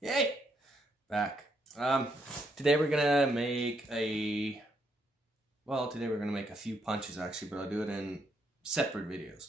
Yay! Back. Today we're gonna make a few punches actually, but I'll do it in separate videos.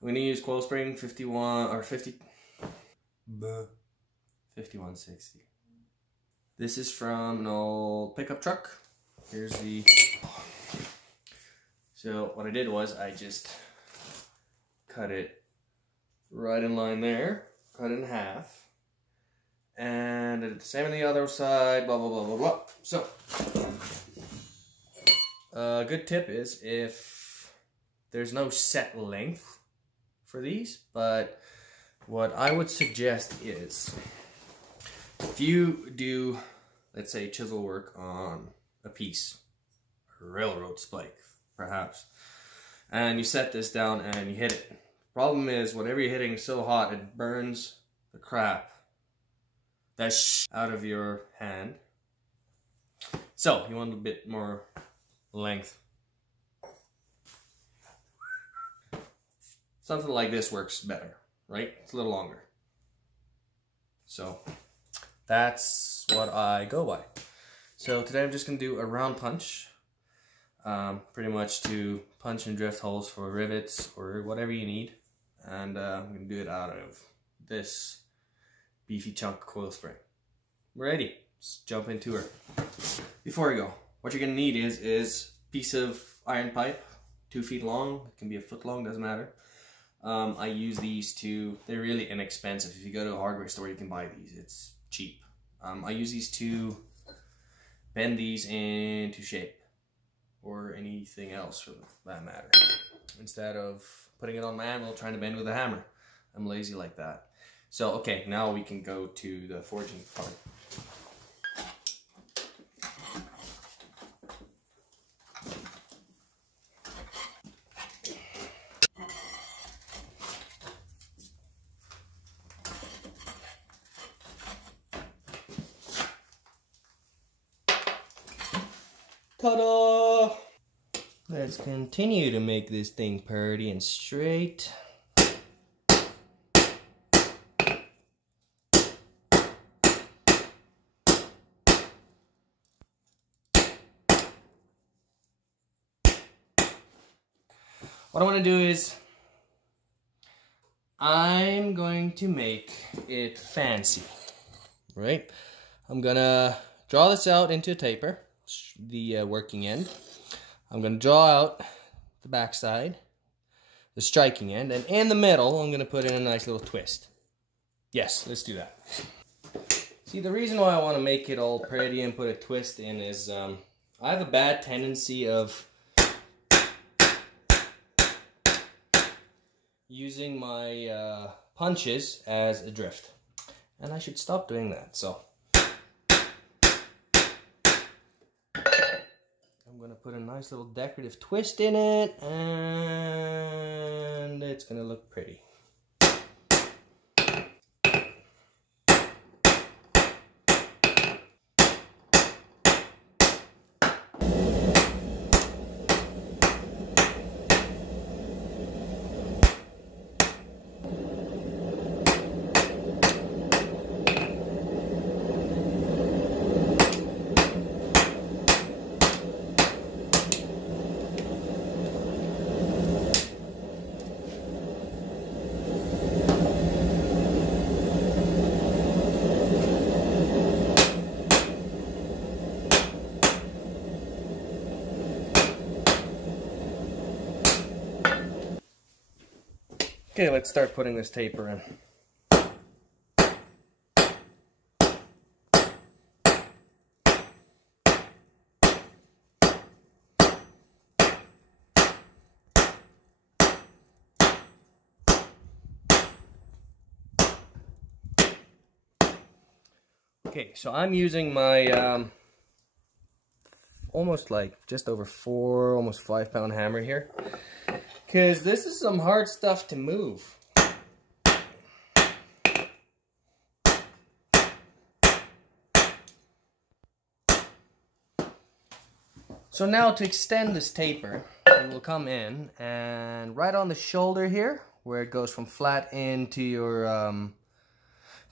I'm gonna use coil spring 5160. This is from an old pickup truck. Here's the. So what I did was I just cut it right in line there, cut it in half. And I did the same on the other side, blah, blah, blah, blah, blah. So, a good tip is if there's no set length for these, but what I would suggest is if you do, let's say, chisel work on a piece, a railroad spike, perhaps, and you set this down and you hit it. The problem is, whatever you're hitting is so hot, it burns the crap that's out of your hand. So you want a bit more length. Something like this works better, right? It's a little longer. So that's what I go by. So today I'm just gonna do a round punch, pretty much to punch and drift holes for rivets or whatever you need, and I'm gonna do it out of this beefy chunk coil spring. We're ready. Let's jump into her. Before we go, what you're gonna need is a piece of iron pipe, 2 feet long. It can be a foot long, doesn't matter. I use these they're really inexpensive. If you go to a hardware store, you can buy these. It's cheap. I use these to bend these into shape, or anything else for that matter. Instead of putting it on my anvil, trying to bend with a hammer. I'm lazy like that. So, okay, now we can go to the forging part. Ta-da! Let's continue to make this thing purty and straight. What I want to do is, I'm going to make it fancy, right? I'm gonna draw this out into a taper, the working end. I'm gonna draw out the backside, the striking end, and in the middle, I'm gonna put in a nice little twist. Yes, let's do that. See, the reason why I want to make it all pretty and put a twist in is, I have a bad tendency of using my punches as a drift, and I should stop doing that. So I'm gonna put a nice little decorative twist in it, and it's gonna look pretty. Okay, let's start putting this taper in. Okay, so I'm using my almost like just over 4, almost 5 pound hammer here, because this is some hard stuff to move. So now to extend this taper, you will come in and right on the shoulder here, where it goes from flat into your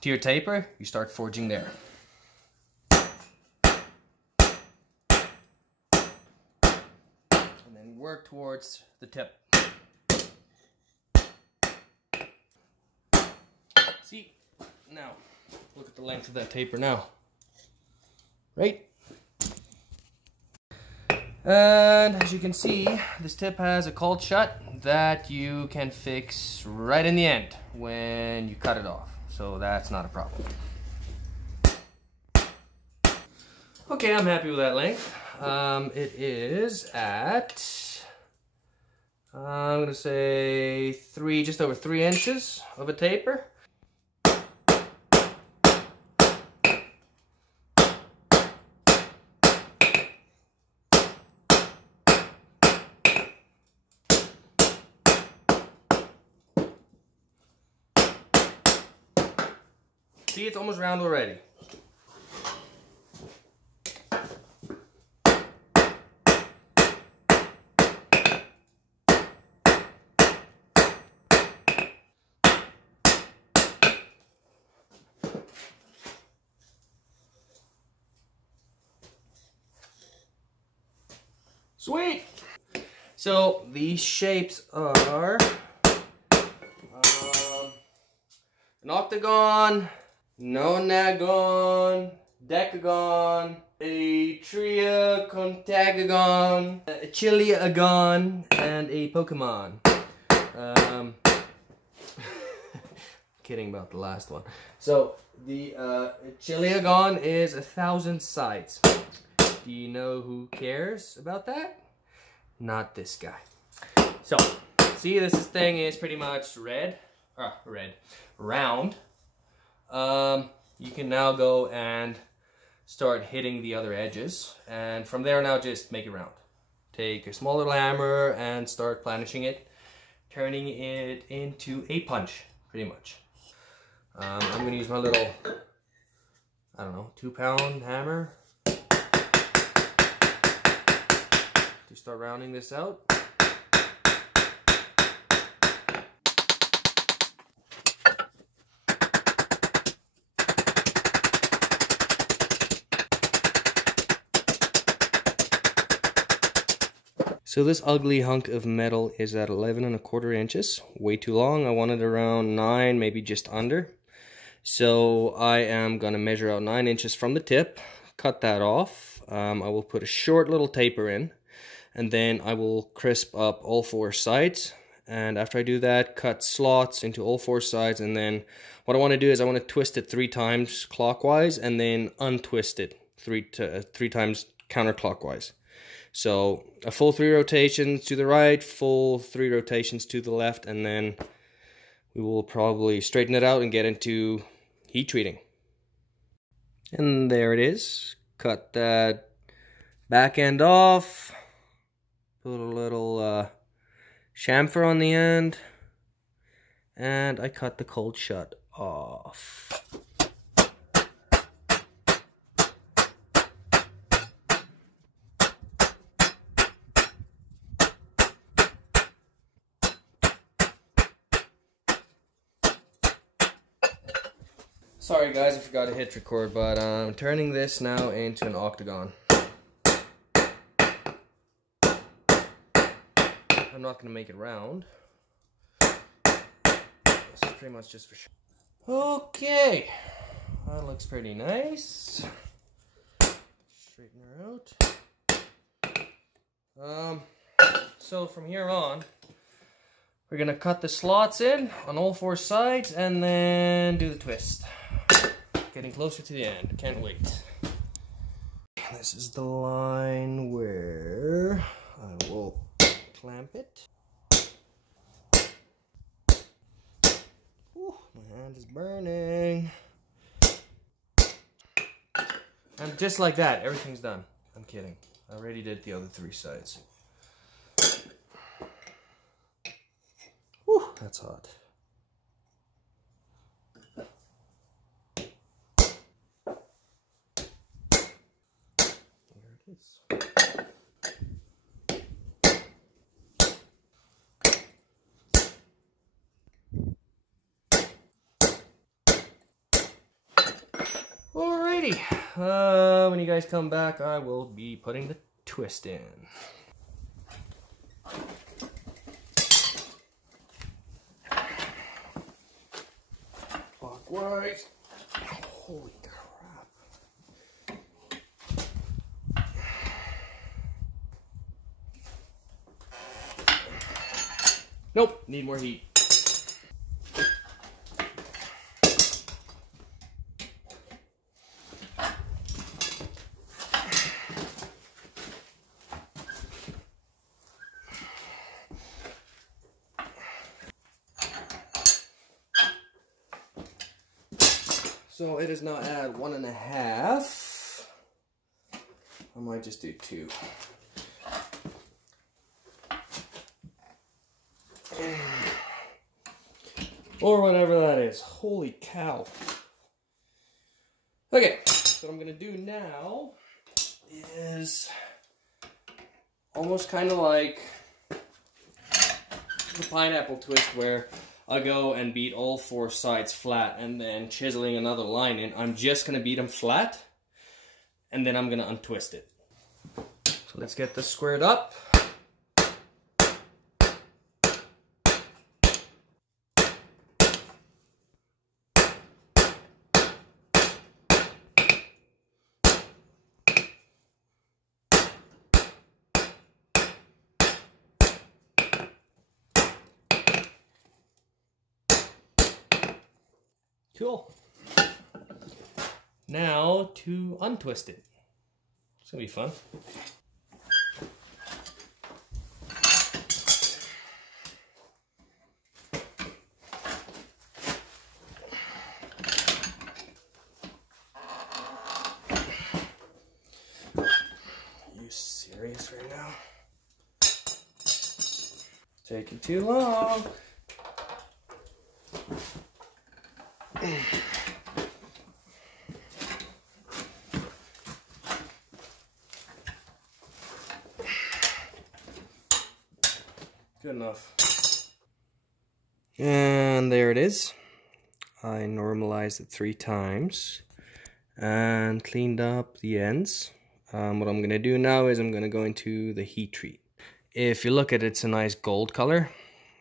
to your taper, you start forging there. And then work towards the tip. See, now, look at the length of that taper now. Right? And as you can see, this tip has a cold shut that you can fix right in the end when you cut it off. So that's not a problem. Okay, I'm happy with that length. It is at, I'm gonna say just over 3 inches of a taper. See, it's almost round already. Sweet! So these shapes are an octagon, nonagon, decagon, a triacontagon, a chiliagon, and a Pokemon. Kidding about the last one. So the chiliagon is 1,000 sides. Do you know who cares about that? Not this guy. So, see, this thing is pretty much round. You can now go and start hitting the other edges, and from there now just make it round. Take a small little hammer and start planishing it, turning it into a punch, pretty much. I'm going to use my little, I don't know, 2-pound hammer to start rounding this out. So this ugly hunk of metal is at 11¼ inches, way too long. I want it around 9, maybe just under. So I am going to measure out 9 inches from the tip, cut that off. I will put a short little taper in, and then I will crisp up all 4 sides. And after I do that, cut slots into all 4 sides, and then what I want to do is I want to twist it 3 times clockwise and then untwist it 3 times counterclockwise. So a full 3 rotations to the right, full 3 rotations to the left, and then we will probably straighten it out and get into heat treating. And there it is. Cut that back end off. Put a little chamfer on the end. And I cut the cold shut off. Sorry guys, I forgot to hit record, but I'm turning this now into an octagon. I'm not going to make it round. This is pretty much just for show. Okay, that looks pretty nice. Straighten her out. So from here on, we're going to cut the slots in on all 4 sides and then do the twist. Getting closer to the end, can't wait. This is the line where I will clamp it. Ooh, my hand is burning. And just like that, everything's done. I'm kidding. I already did the other 3 sides. Whew, that's hot. Alrighty, when you guys come back, I will be putting the twist in. Clockwise. Holy crap. Nope, need more heat. So it is now at 1.5. I might just do 2. Or whatever that is. Holy cow. Okay, so what I'm gonna do now is almost kind of like the pineapple twist, where I go and beat all 4 sides flat and then chiseling another line in. I'm just gonna beat them flat and then I'm gonna untwist it. So let's get this squared up. Cool. Now to untwist it. It's gonna be fun. Are you serious right now? Taking too long. Good enough. And there it is. I normalized it 3 times and cleaned up the ends. What I'm going to do now is I'm going to go into the heat treat. If you look at it, it's a nice gold color.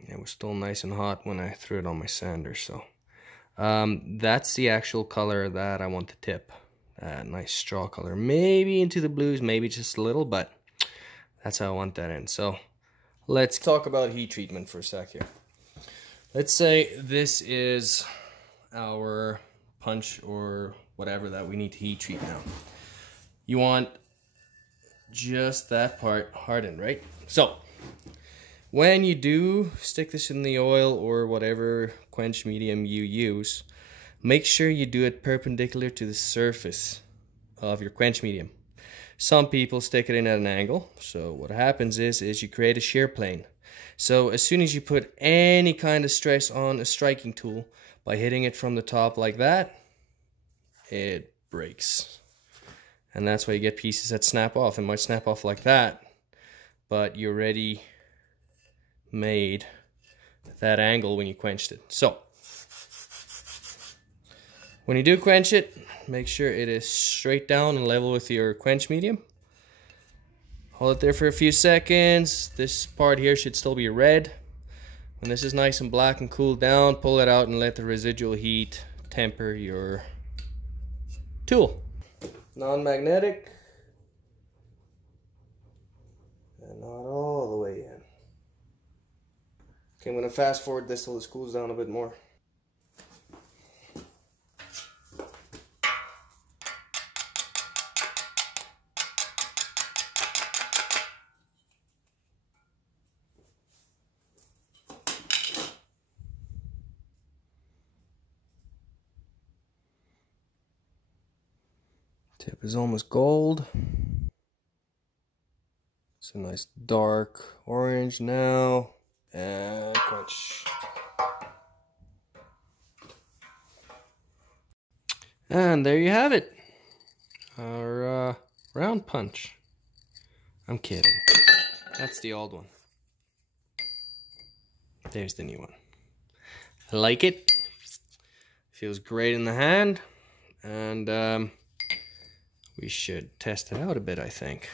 It was still nice and hot when I threw it on my sander, so that's the actual color that I want to tip. That nice straw color, maybe into the blues, maybe just a little, but that's how I want that in. So let's talk about heat treatment for a sec here. Let's say this is our punch or whatever that we need to heat treat now. You want just that part hardened, right? So when you do stick this in the oil or whatever quench medium you use, make sure you do it perpendicular to the surface of your quench medium. Some people stick it in at an angle, so what happens is you create a shear plane. So as soon as you put any kind of stress on a striking tool by hitting it from the top like that, it breaks. And that's why you get pieces that snap off. It might snap off like that, but you already made that angle when you quenched it. So when you do quench it, make sure it is straight down and level with your quench medium. Hold it there for a few seconds. This part here should still be red. When this is nice and black and cooled down, pull it out and let the residual heat temper your tool. Non-magnetic. And not all the way in. Okay, I'm going to fast forward this till this cools down a bit more. Tip is almost gold. It's a nice dark orange now. And quench. And there you have it. Our round punch. I'm kidding. That's the old one. There's the new one. I like it. Feels great in the hand. and we should test it out a bit, I think.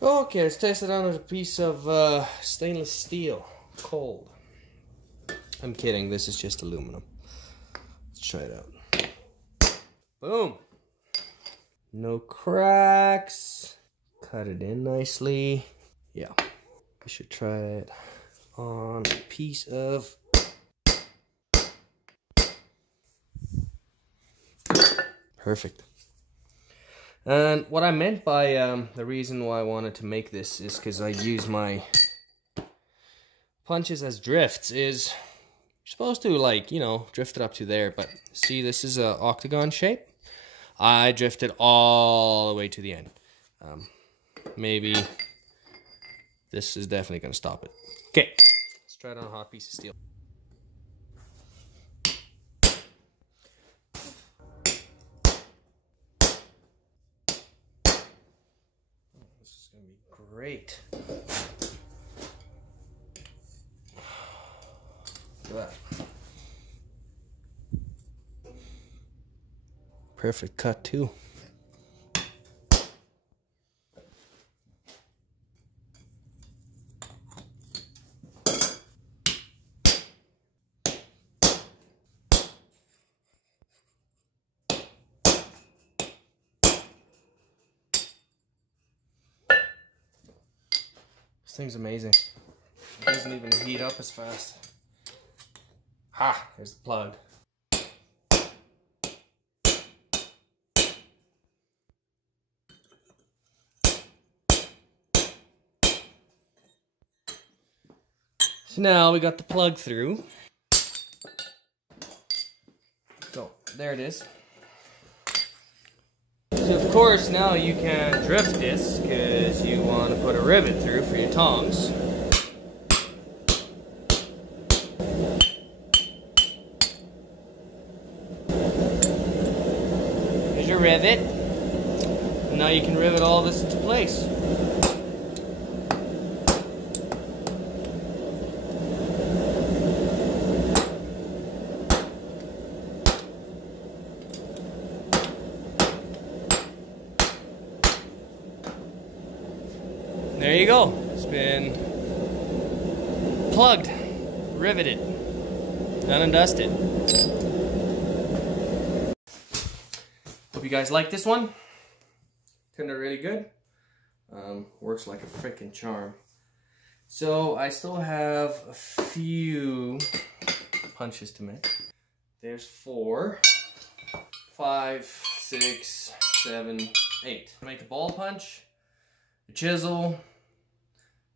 Okay, let's test it on a piece of stainless steel, cold. I'm kidding, this is just aluminum. Let's try it out. Boom! No cracks. Cut it in nicely. Yeah, we should try it on a piece of... Perfect. And what I meant by the reason why I wanted to make this is because I use my punches as drifts. Is you're supposed to, like, you know, drift it up to there, but see, this is a octagon shape. I drifted all the way to the end. Maybe this is definitely going to stop it. Okay, let's try it on a hot piece of steel. This is going to be great. Look at that. Perfect cut too. This thing's amazing. It doesn't even heat up as fast. Ha! There's the plug. So now we got the plug through. So there it is. So of course now you can drift this because you want to put a rivet through for your tongs. There's your rivet. And now you can rivet all this into place. There you go. It's been plugged, riveted, done and dusted. Hope you guys like this one. Turned out really good. Works like a freaking charm. So I still have a few punches to make. There's 4, 5, 6, 7, 8. To make a ball punch, a chisel,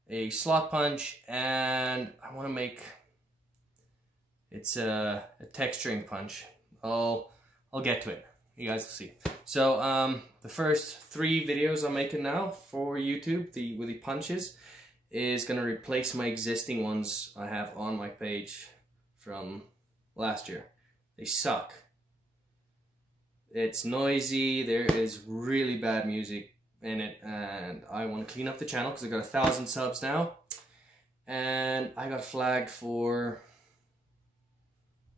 a slot punch, and I want to make it's a texturing punch. I'll get to it. You guys will see. So the first 3 videos I'm making now for YouTube, with the punches, is gonna replace my existing ones I have on my page from last year. They suck. It's noisy. There is really bad music in it, and I want to clean up the channel because I got 1,000 subs now, and I got flagged for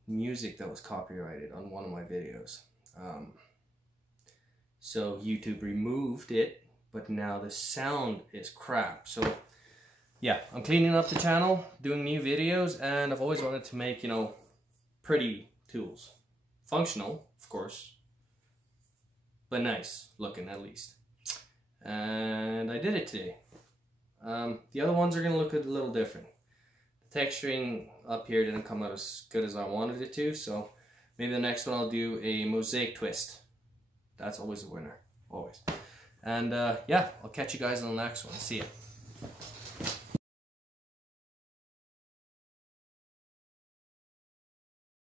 music that was copyrighted on one of my videos. So YouTube removed it, but now the sound is crap. So yeah, I'm cleaning up the channel, doing new videos, and I've always wanted to make, you know, pretty tools. Functional, of course, but nice looking at least. And I did it today. The other ones are going to look a little different. The texturing up here didn't come out as good as I wanted it to, so maybe the next one I'll do a mosaic twist. That's always a winner, always. And yeah, I'll catch you guys on the next one. See ya.